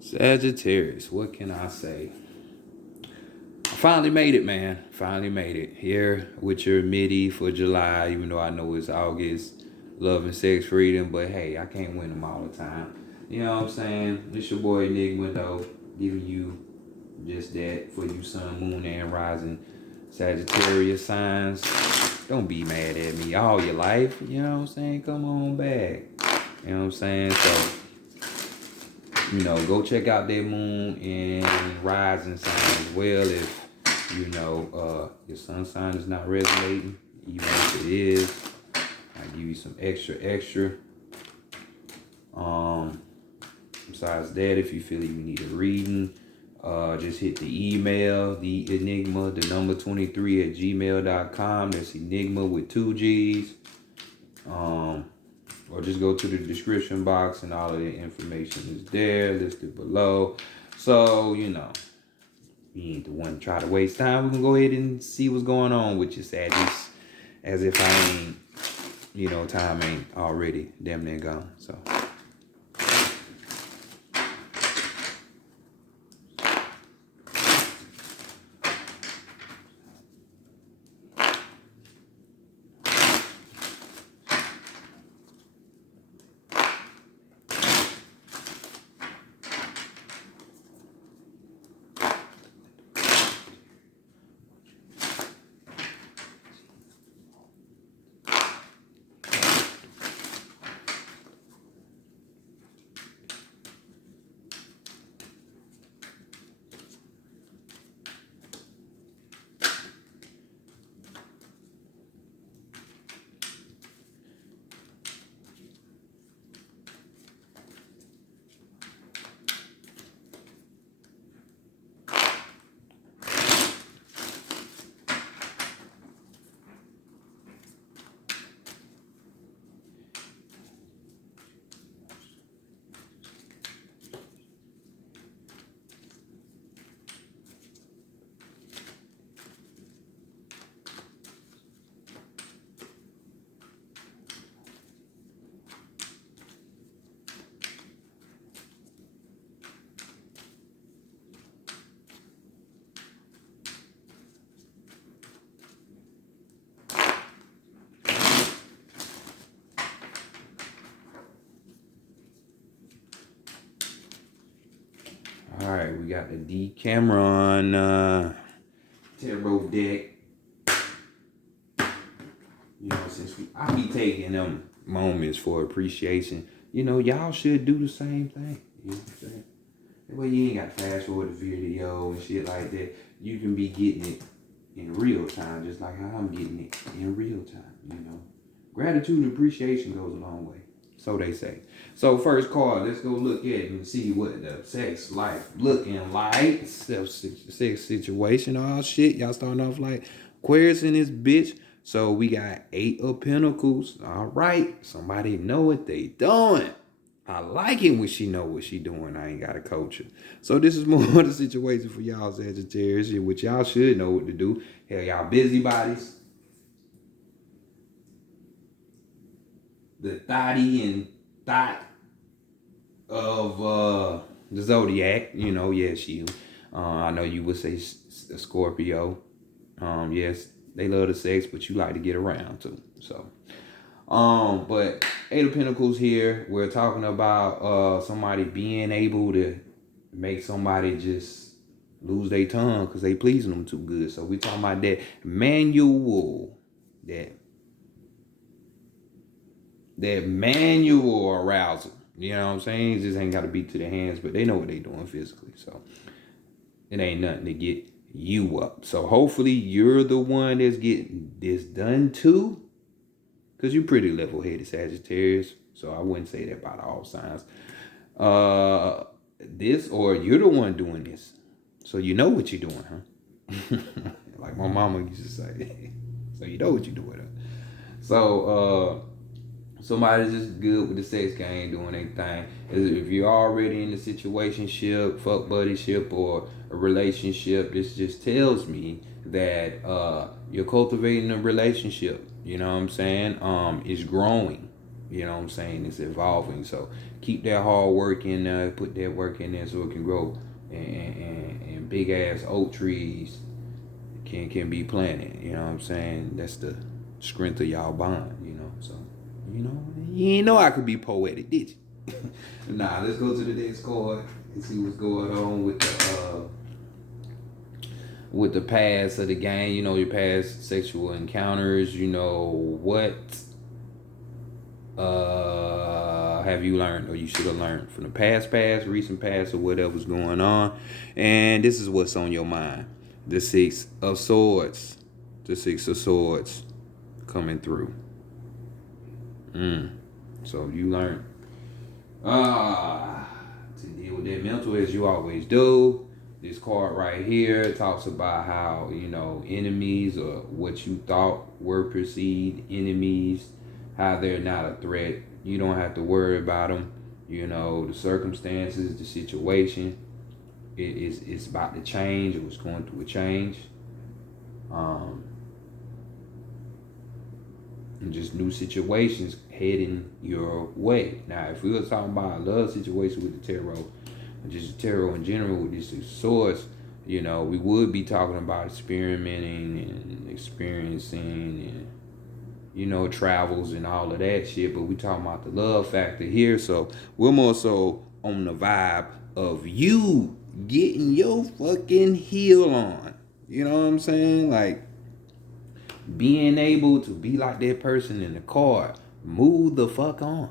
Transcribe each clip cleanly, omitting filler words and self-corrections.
Sagittarius, what can I say? I finally made it, man. Finally made it. Here with your midi for July, even though I know it's August, love and sex freedom, but hey, I can't win them all the time. You know what I'm saying? It's your boy Enigma, though, giving you just that for you sun, moon, and rising Sagittarius signs. Don't be mad at me all your life. You know what I'm saying? Come on back. You know what I'm saying? So, go check out that moon and rising sign as well if, your sun sign is not resonating. Even if it is, I give you some extra. Um, Besides that, if you feel you need a reading, just hit the email, the enigma, the number 23 at gmail.com. That's enigma with 2 G's. Or just go to the description box and all of the information is there listed below. So, you ain't the one to try to waste time. We can go ahead and see what's going on with your Saggies. As if I ain't, time ain't already damn near gone. So. All right, we got the D Cameron tarot deck. Since I be taking them moments for appreciation, y'all should do the same thing. You know what I'm saying? That way you ain't got to fast forward the video and shit like that. You can be getting it in real time, just like how I'm getting it in real time. Gratitude and appreciation goes a long way. So they say. So first card, let's go look at it and see what the sex life looking like. Sex situation. Oh shit, y'all starting off like Aquarius in this bitch. So we got 8 of Pentacles. All right, somebody know what they doing. I like it when she know what she doing. I ain't got to coach her. So this is more of the situation for y'all Sagittarius, which y'all should know what to do. Hell, y'all busybodies. The thotty and thought of the zodiac. Yes, you. I know you would say a Scorpio. Yes, they love the sex, but you like to get around too. So, but 8 of Pentacles here. We're talking about somebody being able to make somebody just lose their tongue because they pleasing them too good. So we talking about that manual, that manual arousal. You know what I'm saying? It just ain't got to be to the hands, but they know what they doing physically. So it ain't nothing to get you up. So hopefully you're the one that's getting this done too. Because you're pretty level-headed Sagittarius. So I wouldn't say that about all signs. This or you're the one doing this. So you know what you're doing, huh? Like my mama used to say. So you know what you're doing, huh? So somebody's just good with the sex game, doing anything. If you're already in a situationship, fuck buddyship, or a relationship, this just tells me that you're cultivating a relationship. You know what I'm saying? It's growing. You know what I'm saying? It's evolving. So keep that hard work in there, put that work in there so it can grow. And big ass oak trees can be planted. You know what I'm saying? That's the strength of y'all bond, you know. So, you ain't know I could be poetic, did you? Nah, let's go to the next card and see what's going on with the past of the game, your past sexual encounters, what have you learned or you should have learned from the past, recent past, or whatever's going on. And this is what's on your mind. The Six of Swords. The Six of Swords coming through. So you learn to deal with that mental as you always do. This card right here talks about how, enemies or what you thought were perceived enemies, how they're not a threat. You don't have to worry about them. The circumstances, the situation, it's about to change. It was going through a change. And just new situations heading your way. Now, if we were talking about a love situation with the tarot, and just the tarot in general with this source, we would be talking about experimenting and experiencing and, travels and all of that shit. But we talking about the love factor here. So we're more so on the vibe of you getting your fucking heel on. You know what I'm saying? Like, being able to be like that person in the car, move the fuck on.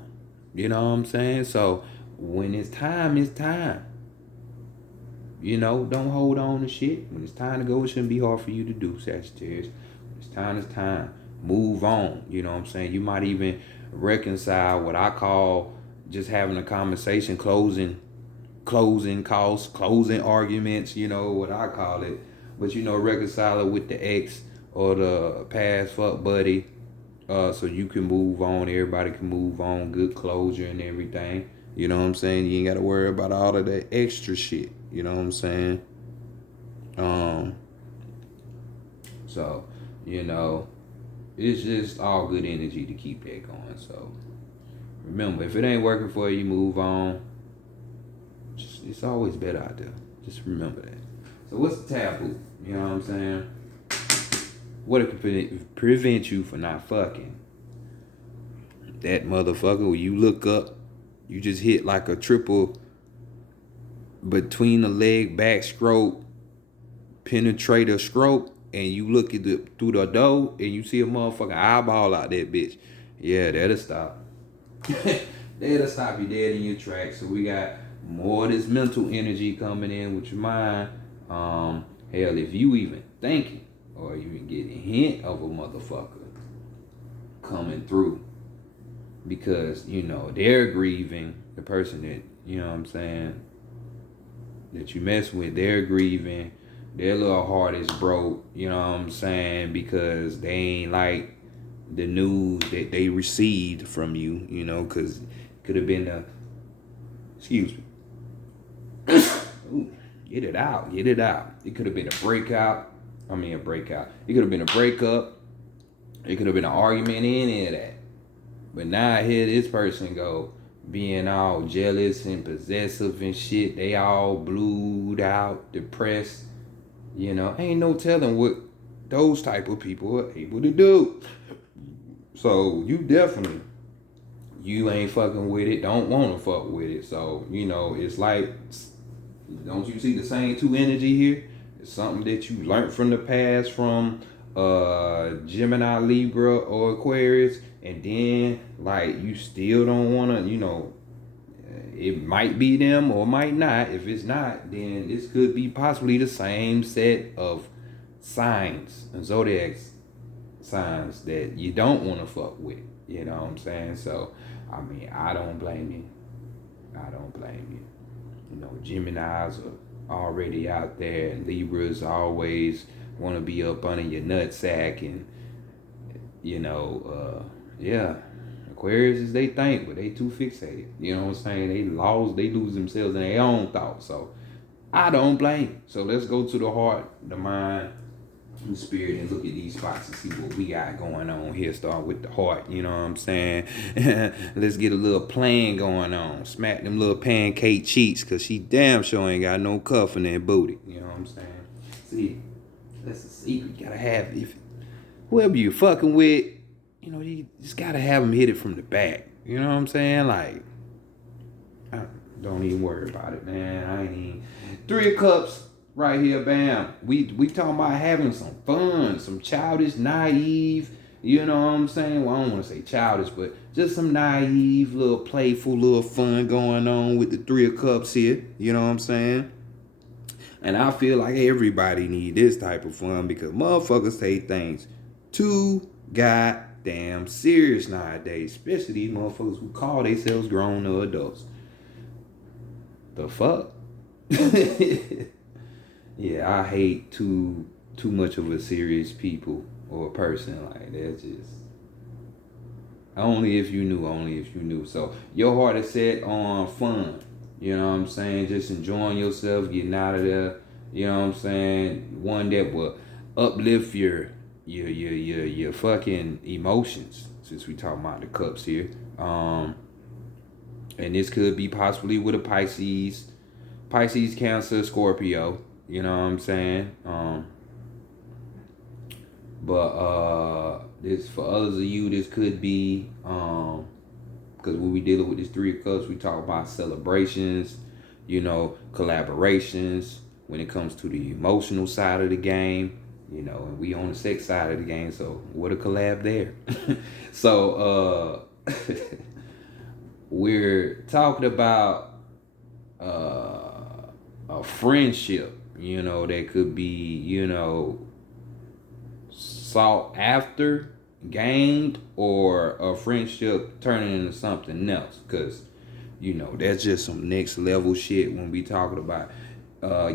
You know what I'm saying? So when it's time, it's time. Don't hold on to shit. When it's time to go, it shouldn't be hard for you to do, Sagittarius. When it's time, it's time. Move on. You know what I'm saying? You might even reconcile what I call just having a conversation, closing calls, closing arguments, what I call it. But reconcile it with the ex or the past fuck buddy, so you can move on. Everybody can move on. Good closure and everything. You know what I'm saying? You ain't got to worry about all of that extra shit. You know what I'm saying? So, it's just all good energy to keep that going. So, remember, if it ain't working for you, move on. It's always better out there. Just remember that. So, what's the taboo? You know what I'm saying? What could prevent you from not fucking? That motherfucker where you look up, you just hit like a triple between the leg back stroke, penetrator stroke, and you look at through the door and you see a motherfucking eyeball out that bitch. Yeah, that'll stop. That'll stop you dead in your tracks. So we got more of this mental energy coming in with your mind. Hell, if you even thinking or even getting a hint of a motherfucker coming through, because they're grieving, the person that what I'm saying that you mess with, they're grieving, their little heart is broke, what I'm saying, because they ain't like the news that they received from you, because it could have been excuse me. Ooh, get it out. It could have been a breakout. It could have been a breakup. It could have been an argument, any of that. But now I hear this person go being all jealous and possessive and shit. They all blued out, depressed. Ain't no telling what those type of people are able to do. So you definitely, you ain't fucking with it, don't want to fuck with it. So, it's like, don't you see the same two energy here? It's something that you learned from the past from Gemini, Libra, or Aquarius, and then like you still don't want to, it might be them or might not. If it's not, then this could be possibly the same set of signs and zodiac signs that you don't want to fuck with. You know what I'm saying? So, I don't blame you. Geminis are already out there, and Libras always want to be up under your nutsack, and yeah. Aquarius is they think, but they too fixated. You know what I'm saying? They lose themselves in their own thoughts. So I don't blame. So let's go to the heart, the mind, the spirit and look at these spots and see what we got going on here. Start with the heart, you know what I'm saying? Let's get a little plan going on. Smack them little pancake cheeks, cause she damn sure ain't got no cuff in that booty. You know what I'm saying? See, that's a secret. You gotta have, if whoever you fucking with, you know, you just gotta have them hit it from the back. You know what I'm saying? Like, don't even worry about it, man. I ain't even. 3 of Cups right here, bam. We talking about having some fun, some childish, naive. You know what I'm saying? Well, I don't want to say childish, but just some naive, little playful, little fun going on with the 3 of Cups here. You know what I'm saying? And I feel like everybody need this type of fun because motherfuckers take things too goddamn serious nowadays, especially these motherfuckers who call themselves grown adults. The fuck? Yeah, I hate too much of a serious people or a person like that. Just only if you knew. So your heart is set on fun. You know what I'm saying? Just enjoying yourself, getting out of there. You know what I'm saying? One that will uplift your fucking emotions. Since we talking about the cups here, and this could be possibly with a Pisces, Cancer, Scorpio. You know what I'm saying? But this for others of you, this could be because when we dealing with this 3 of Cups, we talk about celebrations, you know, collaborations when it comes to the emotional side of the game, you know, and we on the sex side of the game, so what a collab there. So we're talking about a friendship, you know, that could be, you know, sought after, gained, or a friendship turning into something else. Because, you know, that's just some next level shit when we talking about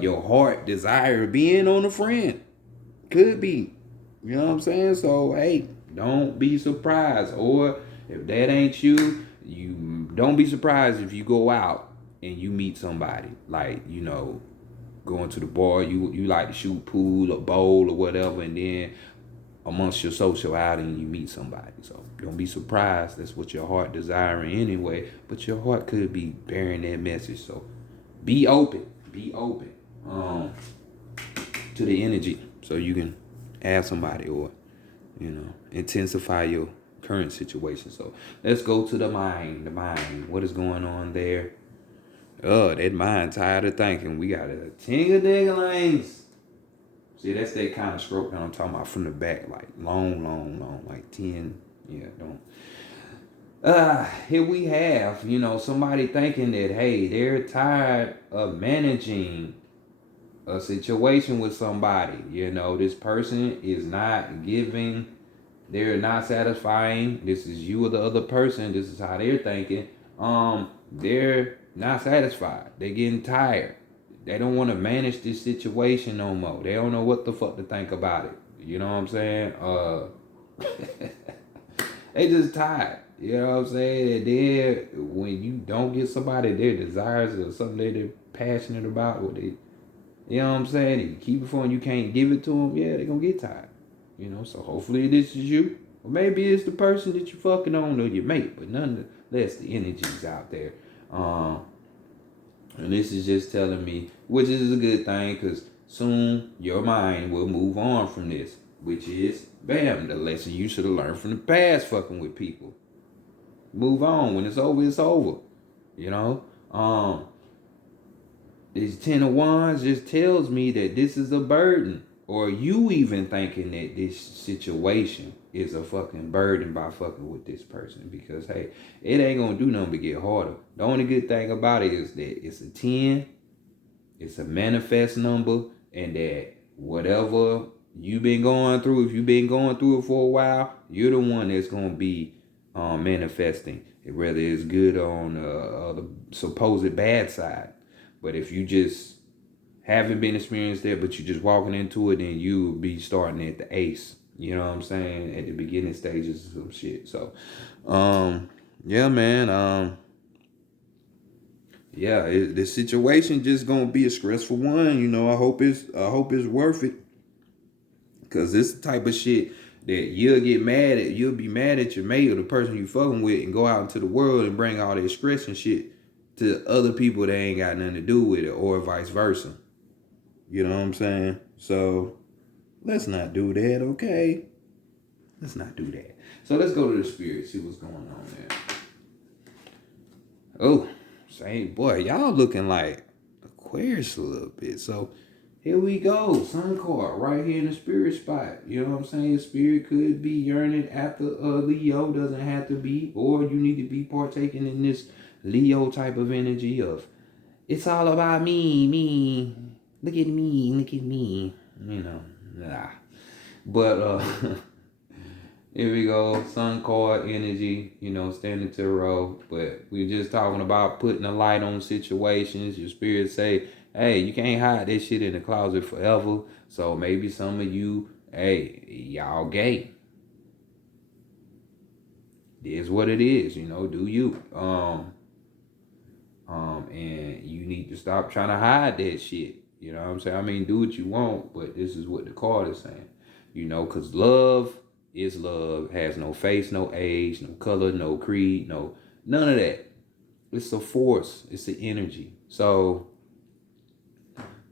your heart desire being on a friend. Could be. You know what I'm saying? So, hey, don't be surprised. Or if that ain't you, you don't be surprised if you go out and you meet somebody. Like, you know, going to the bar, you like to shoot pool or bowl or whatever, and then amongst your social outing, you meet somebody. So don't be surprised. That's what your heart desiring anyway. But your heart could be bearing that message. So be open. Be open to the energy so you can add somebody or, you know, intensify your current situation. So let's go to the mind. The mind. What is going on there? Oh, that mind tired of thinking. We got a ting-a-ding-a-lings. See, that's that kind of stroke that I'm talking about from the back, like long, like 10. Yeah, don't. Here we have, you know, somebody thinking that, hey, they're tired of managing a situation with somebody. You know, this person is not giving, they're not satisfying. This is you or the other person. This is how they're thinking. They're not satisfied. They're getting tired. They don't want to manage this situation no more. They don't know what the fuck to think about it. You know what I'm saying? They just tired. You know what I'm saying? And then when you don't get somebody their desires or something that they're passionate about, or they, you know what I'm saying? If you keep it for them, you can't give it to them. Yeah, they're gonna get tired. You know, so hopefully this is you, or maybe it's the person that you fucking on or your mate. But nonetheless, the energy's out there. And this is just telling me, which is a good thing, because soon your mind will move on from this, which is, bam, the lesson you should have learned from the past fucking with people. Move on. When it's over, it's over. You know? This 10 of Wands just tells me that this is a burden. Or you even thinking that this situation is a fucking burden by fucking with this person. Because, hey, it ain't going to do nothing but get harder. The only good thing about it is that it's a 10. It's a manifest number. And that whatever you've been going through, if you've been going through it for a while, you're the one that's going to be manifesting. Whether it's good on the supposed bad side. But if you just haven't been experienced there, but you just walking into it, then you will be starting at the ace. You know what I'm saying? At the beginning stages of some shit. So, yeah, man. Yeah, the situation just gonna be a stressful one. You know, I hope it's worth it. Cause this the type of shit that you'll be mad at your mate or the person you fucking with and go out into the world and bring all this stress and shit to other people that ain't got nothing to do with it, or vice versa. You know what I'm saying? So let's not do that, okay? Let's not do that. So let's go to the spirit, see what's going on there. Oh, same boy, y'all looking like Aquarius a little bit. So here we go. Sun card right here in the spirit spot. You know what I'm saying? Spirit could be yearning after Leo. Doesn't have to be. Or you need to be partaking in this Leo type of energy of it's all about me. Look at me. You know, nah. But here we go. Sun card energy, you know, standing to the row. But we're just talking about putting a light on situations. Your spirit say, hey, you can't hide this shit in the closet forever. So maybe some of you, hey, y'all gay. It is what it is, you know, do you. And you need to stop trying to hide that shit. You know what I'm saying? I mean, do what you want, but this is what the card is saying. You know, because love is love. Has no face, no age, no color, no creed, none of that. It's a force. It's the energy. So,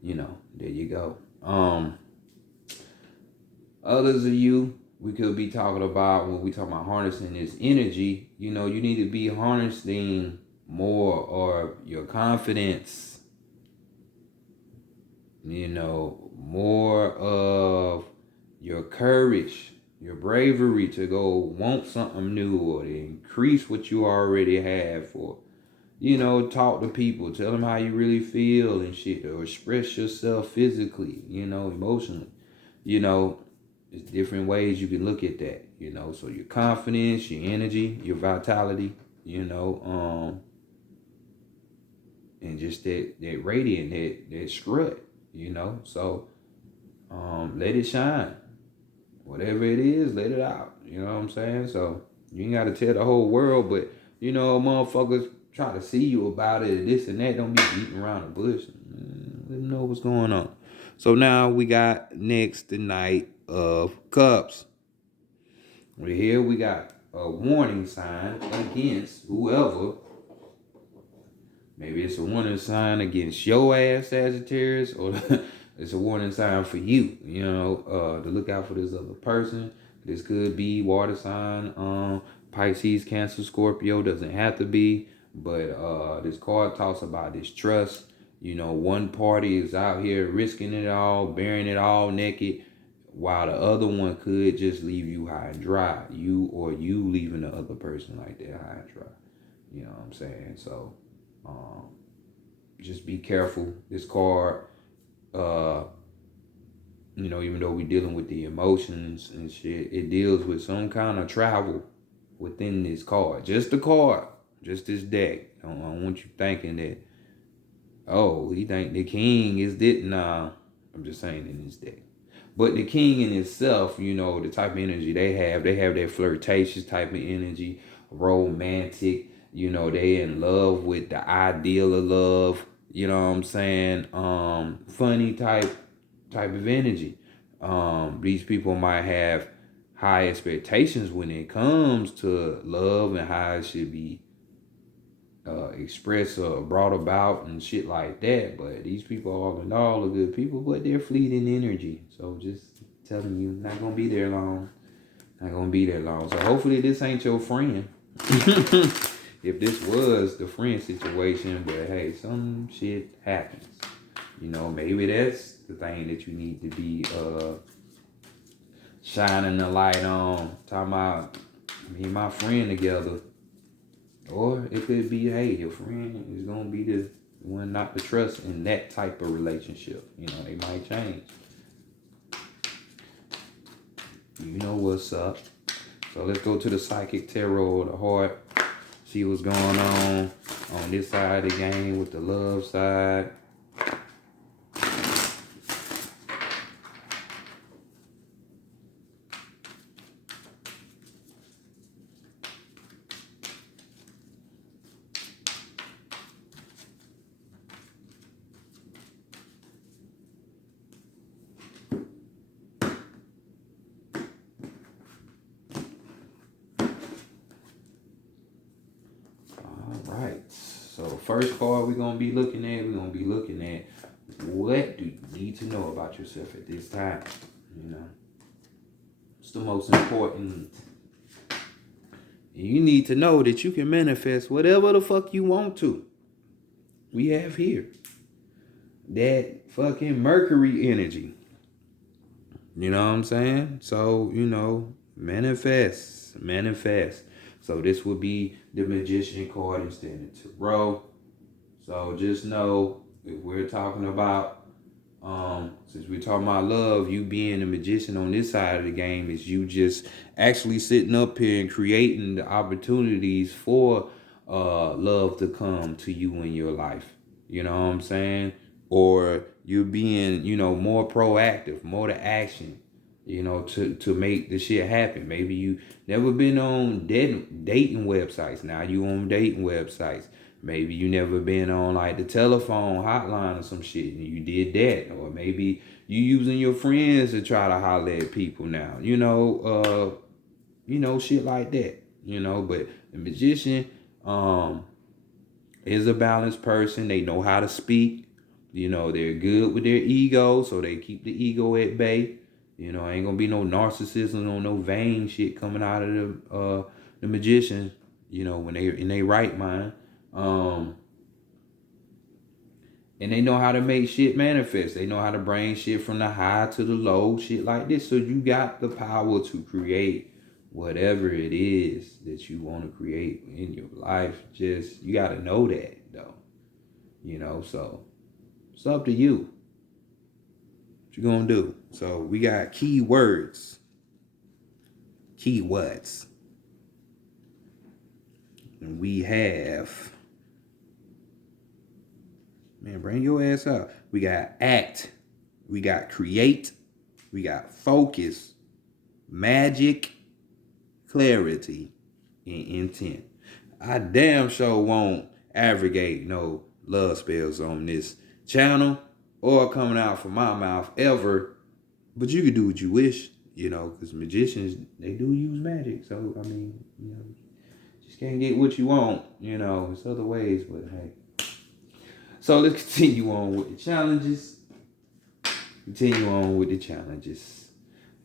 you know, there you go. Others of you, we could be talking about when we talk about harnessing this energy, you know, you need to be harnessing more or your confidence, you know, more of your courage, your bravery to go want something new or to increase what you already have, or, you know, talk to people, tell them how you really feel and shit, or express yourself physically, you know, emotionally, you know. There's different ways you can look at that, you know. So your confidence, your energy, your vitality, you know, and just that radiant, that strut, you know. So let it shine. Whatever it is, let it out. You know what I'm saying? So you ain't gotta tell the whole world, but you know, motherfuckers try to see you about it, this and that. Don't be beating around the bush. Let them know what's going on. So now we got next the Knight of Cups. Right here we got a warning sign against whoever. Maybe it's a warning sign against your ass, Sagittarius, or it's a warning sign for you, you know, to look out for this other person. This could be water sign, Pisces, Cancer, Scorpio, doesn't have to be. But this card talks about this trust. You know, one party is out here risking it all, bearing it all naked, while the other one could just leave you high and dry. You leaving the other person like that high and dry. You know what I'm saying? So just be careful. This card, you know, even though we're dealing with the emotions and shit, it deals with some kind of travel within this card. Just the card, just this deck. I don't want you thinking that, oh, he think the king is this. Nah, I'm just saying in this deck. But the king in itself, you know, the type of energy they have that flirtatious type of energy, romantic, you know, they in love with the ideal of love, you know what I'm saying? Funny type of energy. These people might have high expectations when it comes to love and how it should be expressed or brought about and shit like that. But these people all in all are good people, but they're fleeting energy. So just telling you, not gonna be there long. Not gonna be there long. So hopefully this ain't your friend. If this was the friend situation, but hey, some shit happens. You know, maybe that's the thing that you need to be shining the light on. Talking about me and my friend together. Or it could be, hey, your friend is gonna be the one not to trust in that type of relationship. You know, they might change. You know what's up. So let's go to the Psychic Tarot of the Heart. See what's going on this side of the game with the love side. first card we're going to be looking at, what do you need to know about yourself at this time? You know, it's the most important. You need to know that you can manifest whatever the fuck you want to. We have here that fucking Mercury energy. You know what I'm saying? So, manifest. So this would be the Magician card instead of Tarot. So just know, if we're talking about, since we're talking about love, you being the magician on this side of the game is you just actually sitting up here and creating the opportunities for love to come to you in your life. You know what I'm saying? Or you're being, more proactive, more to action, to make the shit happen. Maybe you never been on dating websites. Now you on dating websites. Maybe you never been on like the telephone hotline or some shit and you did that. Or maybe you using your friends to try to holler at people now. Shit like that. But the magician is a balanced person. They know how to speak. They're good with their ego, so they keep the ego at bay. Ain't gonna be no narcissism or no vain shit coming out of the magician, when they in their right mind. And they know how to make shit manifest. They know how to bring shit from the high to the low, shit like this. So you got the power to create whatever it is that you want to create in your life. Just, you got to know that, though. So it's up to you. What you gonna do? So we got keywords. And we have... Man, bring your ass out. We got act. We got create. We got focus. Magic. Clarity. And intent. I damn sure won't abrogate no love spells on this channel or coming out from my mouth ever. But you can do what you wish, because magicians, they do use magic. So, just can't get what you want, There's other ways, but hey. So let's continue on with the challenges.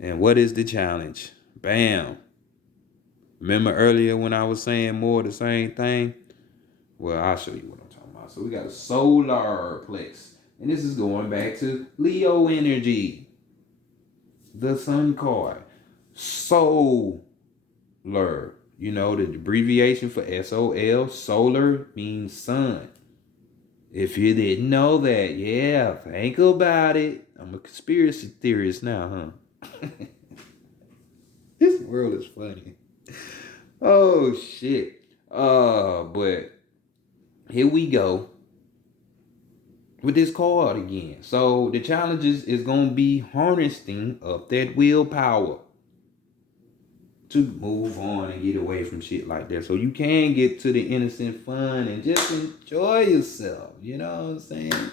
And what is the challenge? Bam. Remember earlier when I was saying more of the same thing? Well, I'll show you what I'm talking about. So we got a solar plex. And this is going back to Leo energy. The sun card. Solar. The abbreviation for SOL, solar, means sun. If you didn't know that, yeah, think about it. I'm a conspiracy theorist now, huh? This world is funny. Oh, shit. But here we go with this card again. So the challenges is going to be harnessing of that willpower to move on and get away from shit like that. So you can get to the innocent fun and just enjoy yourself. You know what I'm saying?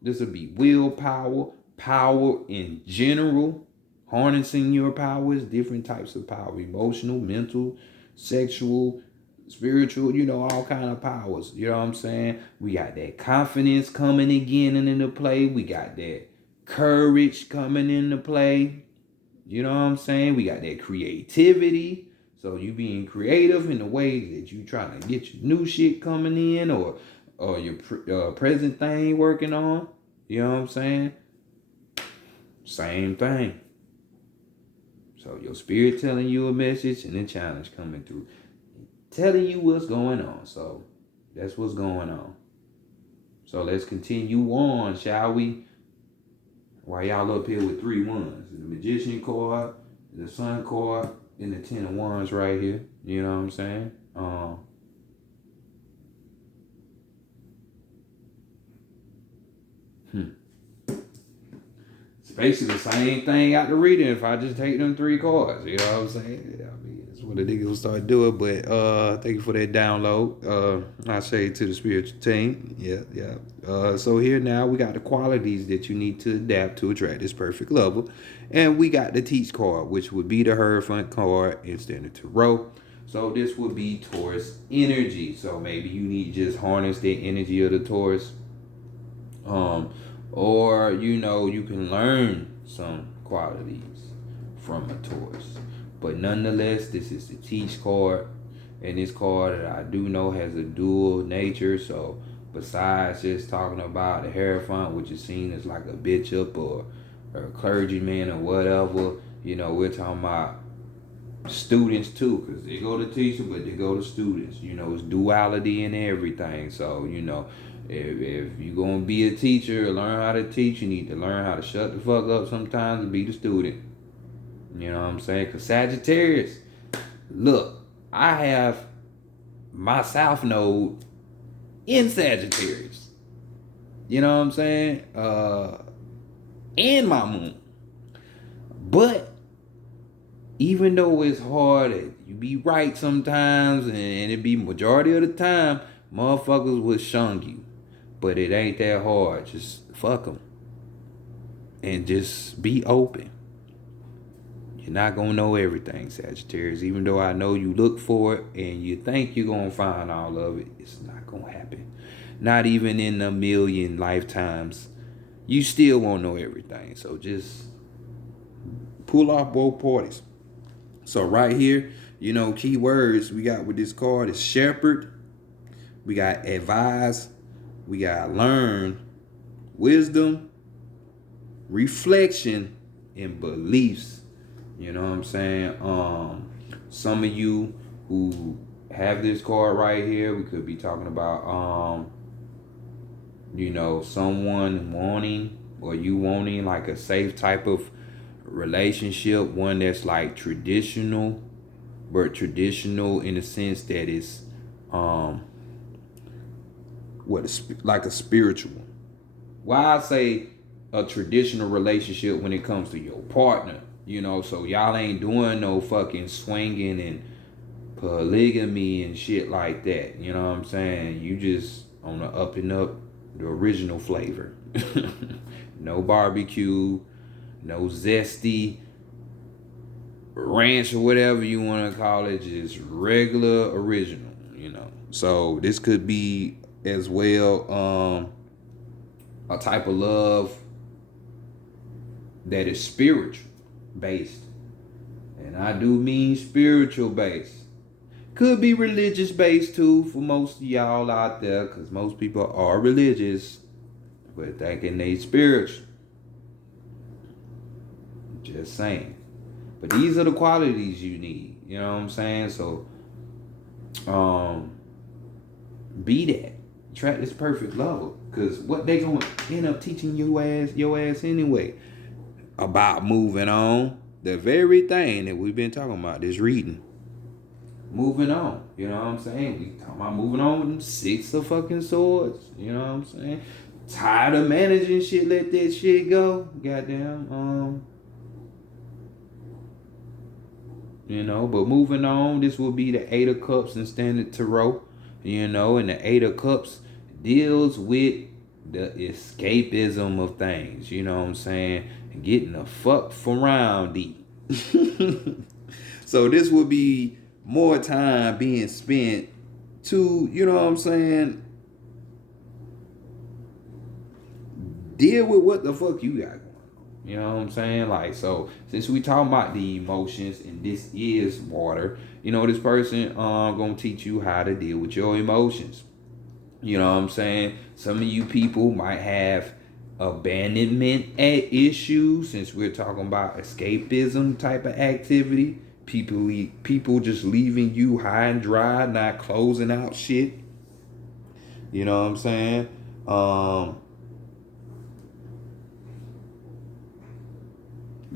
This would be willpower, power in general, harnessing your powers, different types of power, emotional, mental, sexual, spiritual, all kind of powers. You know what I'm saying? We got that confidence coming again into play. We got that courage coming into play. You know what I'm saying? We got that creativity. So you being creative in the ways that you trying to get your new shit coming in or your present thing working on. You know what I'm saying? Same thing. So your spirit telling you a message and a challenge coming through. Telling you what's going on. So that's what's going on. So let's continue on, shall we? While y'all up here with 3 ones. The Magician card, the Sun card, and the 10 of Wands right here. You know what I'm saying? It's basically the same thing out the reading if I just take them 3 cards. You know what I'm saying? That's what the niggas will start doing. But thank you for that download. I say to the spiritual team. Yeah. So here now we got the qualities that you need to adapt to attract this perfect lover. And we got the Teach card, which would be the Hierophant card instead of Tarot. So this would be Taurus energy. So maybe you need to just harness the energy of the Taurus. Or you can learn some qualities from a Taurus. But nonetheless, this is the teach card. And this card that I do know has a dual nature. So besides just talking about the Hierophant, which is seen as like a bishop or a clergyman or whatever, we're talking about students too, because they go to teacher, but they go to students. It's duality in everything. So, if you're going to be a teacher or learn how to teach, you need to learn how to shut the fuck up sometimes and be the student. You know what I'm saying? Because Sagittarius, look, I have my South Node in Sagittarius. You know what I'm saying? And my moon. But even though it's hard, you be right sometimes, and it be majority of the time, motherfuckers will shun you. But it ain't that hard. Just fuck them. And just be open. You're not going to know everything, Sagittarius. Even though I know you look for it and you think you're going to find all of it, it's not going to happen. Not even in a million lifetimes. You still won't know everything. So just pull off both parties. So right here, key words we got with this card is shepherd. We got advise. We got learn, wisdom, reflection, and beliefs. You know what I'm saying? Some of you who have this card right here, we could be talking about, someone wanting or you wanting like a safe type of relationship, one that's like traditional, but traditional in the sense that it's, like a spiritual. Why I say a traditional relationship when it comes to your partner, so y'all ain't doing no fucking swinging and polygamy and shit like that. You know what I'm saying? You just on the up and up, the original flavor. No barbecue, no zesty ranch or whatever you want to call it, just regular original, So this could be as well a type of love that is spiritual based. And I do mean spiritual based. Could be religious based too for most of y'all out there, because most people are religious, but thinking they spiritual. Just saying. But these are the qualities you need. You know what I'm saying? So, be that. Attract this perfect lover. Because what they gonna end up teaching your ass anyway about moving on. The very thing that we've been talking about, this reading. Moving on. You know what I'm saying? We talking about moving on with them 6 of fucking swords. You know what I'm saying? Tired of managing shit, let that shit go. Goddamn. But moving on, this will be the 8 of Cups in Standard Tarot. And the 8 of Cups deals with the escapism of things. You know what I'm saying? And getting the fuck from around deep. So this would be more time being spent to, you know what I'm saying, deal with what the fuck you got going on. You know what I'm saying? Like, so since we talking about the emotions and this is water, this person gonna teach you how to deal with your emotions. You know what I'm saying? Some of you people might have abandonment issues, since we're talking about escapism type of activity. People just leaving you high and dry, not closing out shit. You know what I'm saying?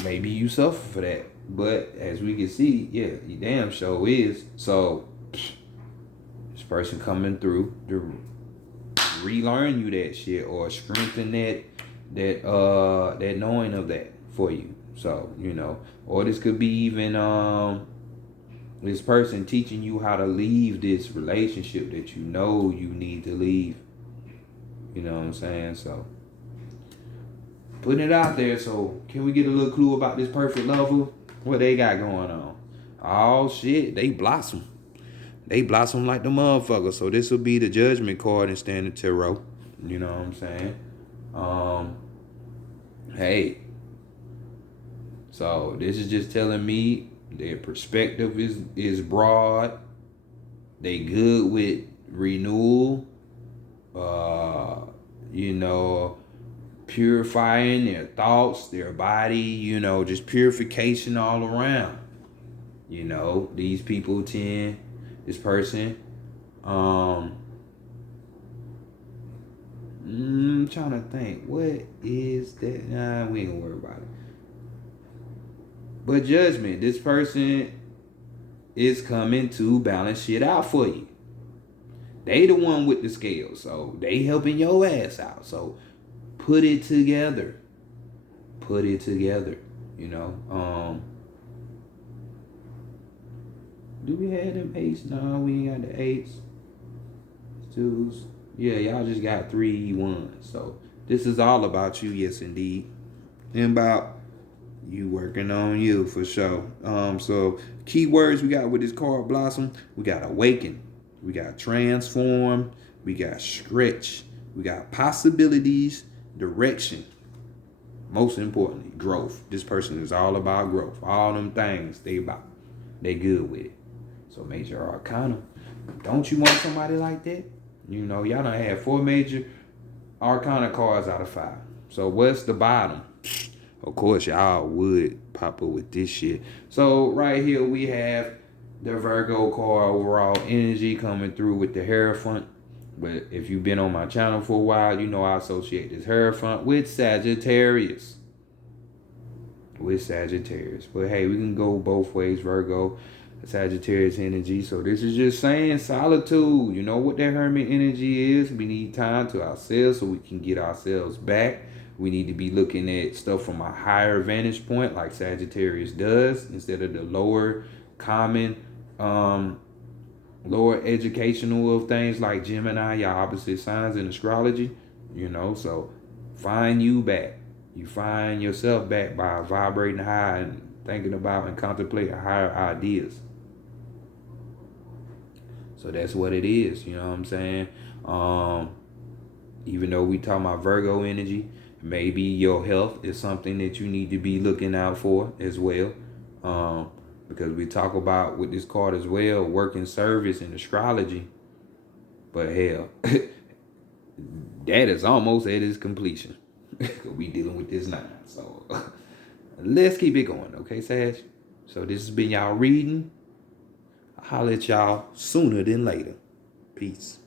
Maybe you suffer for that. But as we can see, yeah, you damn sure is. So this person coming through to relearn you that shit or strengthen that knowing of that for you. So, or this could be even this person teaching you how to leave this relationship that you need to leave. You know what I'm saying? So putting it out there. So can we get a little clue about this perfect lover? What they got going on? Oh shit, they blossom. they blossom like the motherfucker. So this will be the judgment card in Standard Tarot. You know what I'm saying? Hey. So this is just telling me their perspective is broad. They good with renewal. You know, purifying their thoughts, their body, you know, just purification all around. You know, these people this person, I'm trying to think, what is that? Nah, we ain't gonna worry about it. But judgment, this person is coming to balance shit out for you. They the one with the scale, so they helping your ass out. So put it together. Put it together. You know. Do we have them eights? No, we ain't got the eights. Twos. Yeah, y'all just got 3 1s. So this is all about you, yes indeed. And about you working on you for sure. So keywords we got with this card Blossom, we got awaken, we got transform, we got stretch, we got possibilities, direction. Most importantly, growth. This person is all about growth. All them things they good with it. So major arcana. Don't you want somebody like that? You know, y'all done had 4 major arcana cards out of 5. So what's the bottom? Of course, y'all would pop up with this shit. So right here we have the Virgo card, overall energy coming through with the Hierophant. But if you've been on my channel for a while, you know I associate this Hierophant with Sagittarius. With Sagittarius. But hey, we can go both ways, Virgo, Sagittarius energy. So this is just saying solitude. You know what that Hermit energy is? We need time to ourselves so we can get ourselves back. We need to be looking at stuff from a higher vantage point like Sagittarius does instead of the lower common, lower educational of things like Gemini, your opposite signs in astrology, you know. So find you back. You find yourself back by vibrating high and thinking about and contemplating higher ideas. So that's what it is, you know what I'm saying? Even though we talk about Virgo energy, maybe your health is something that you need to be looking out for as well. Because we talk about with this card as well, working service and astrology. But hell, that is almost at its completion. We dealing with this now. So let's keep it going, okay, Sag? So this has been y'all reading. I'll holler at y'all sooner than later. Peace.